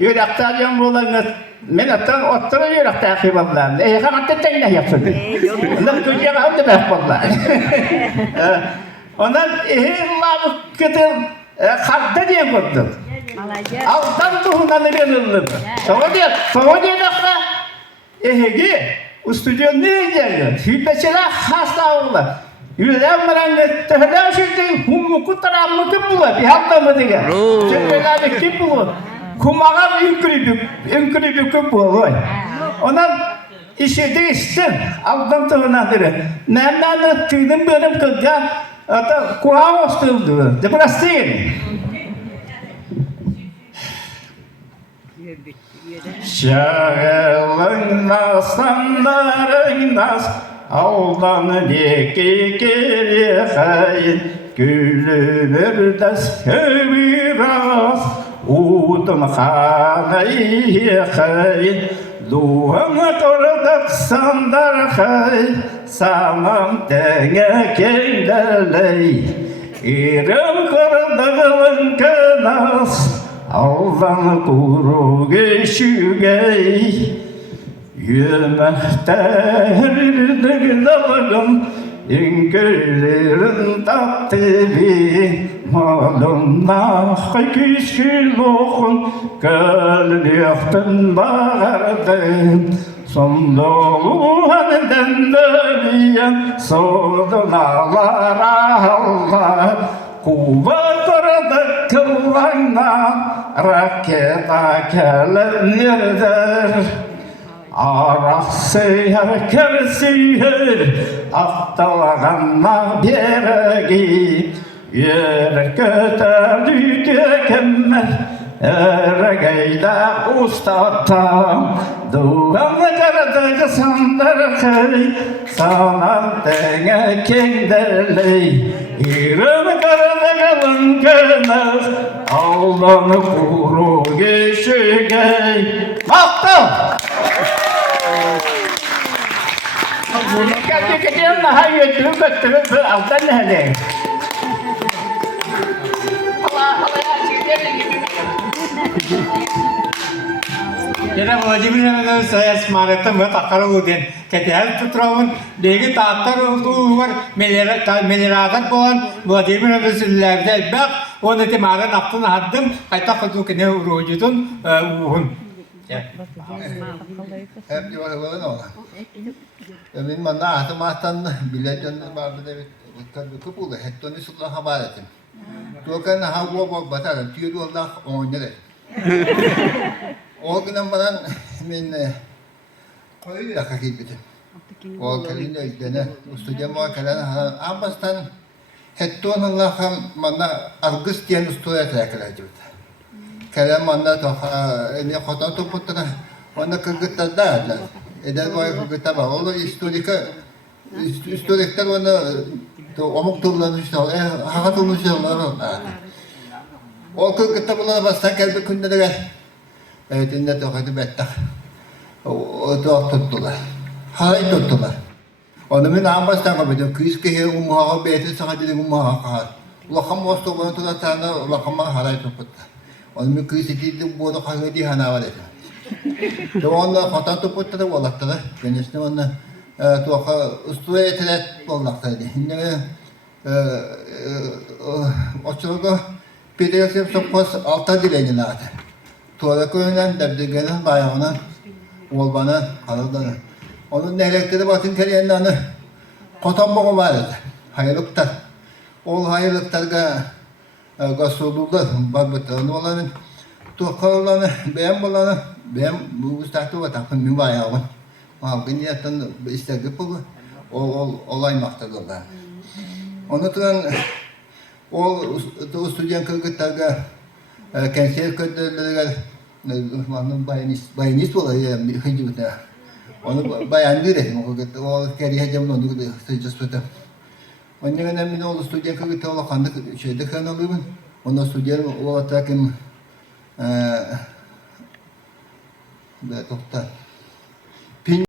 Yürekler yan bulanı, men attan otlara yürekler kıymadılar. Kanatta tenne yapsın. Ondan köyce kaldı ben vallahi. Ondan Allah kötü kaldı diye koydum. Alttan tuğundan verildi. Sonra diye dakika. Ehegi, ustüdyon ne diyeceğim? Hüddeçeler hasta oldular. Yüzden bana tehlikeli şeydi. Hummuku taramı kim bulur? Bir hafta mı diye. Çünkü kim bulur? Kumağa inkülüdü kim bulur? Ondan işi değişsin. Alttan tuğundan verir. Nemden tüydüm bölüm kılca. Hatta kuağı ostuldu. De burası değil. Şağılın sanların nas Avlanı deki geri hayın Gülünür de seviraz Udum hanayı hayın Luğanı kırdık sandar hayın Sanam denge kendeley İrim kırdığın kınas Allah'ın kuru geçügey Yürümektedir dalgın İngüllerin tatlı Malumna küskül okun Gölüktün bağırdın Son dolu haneden dönüyen Sordun Allah'a Allah Kuvvet orada kıllanla Raketa kelenirdir Arak seyir kersiyir Aktalağanla beregi Yer köterdü dökemmel Ergeyde ustatam Doğanlı karadığı sandarkay Sana denge kendeley İrem karadığı kınar Allah'ını kuru geçigey Baktım! Geldi gidiyorum daha götürüp alttan ne Jadi wajib ini saya semangat buat akar udin. Ketika itu terawon, dia takar itu war melirakat pun wajib ini berselebih bak. Onu timaran aktun hadim, kata kutu kene urujutun uhun. Hep diyorlar ona. Benim manna atmazsan bile canlı vardı da tabii kupulu. Hep tonu sukla haber ettim. Tuğkan hava bak batar. Tüyü Allah oynadı. O günden bana min koyu da kakit bitti. O kalinde yüzüne ustacım o kalende ambastan hep tonu Allah manna argıs diyen ustaya tekrar Kalem manna toha ne kota toputna ona kırgıtta da eder var kırgıtta var. O historikler ona omuk turlanmışlar. Hakat olmuşlar. O kırgıtta bunlara bastan kalbi künde de evet, inne tokadı bettak. O tuttular. Halay tuttular. Onu min ambastan kapıdı. Kıyız ki umuha beti sakatı umuha kahar. Ulakam ostu bana tutar tane ulakama halay tuttu. Onu min kıyız ki bu da kahve di hana var dedi. Doğanda katan tuttu da olaktı. Kendisine onu tuaka ustuya etilet olaktıydı. Şimdi o çocuk bir de yapıp sokmaz alta dileğini aldı. Tuğla köyünden debdegenin bayağına olbana kalıdığını. Onun nehlekleri batın keriyenlerini kotan boğu vardı. Hayırlıklar. Ol hayırlıklarga gasolullar. Bakbıtlarını olanın. Tuğkalarını beğen bulanı. Beğen bu ustahtı var takın min bayağın. Halkın niyetten istekli pulu. Olay maktadırlar. Onu tuğan ol ustudiyan kırgıtlarga kentsel kötülükler bayanist olayı bir hıncı bir de onu bayan değil o kariyer camda onu da sıcak tutam onun önemli olan stüdyo kırıkta olan kandık şeyde kanalıyım onu stüdyo o atakin ve doktor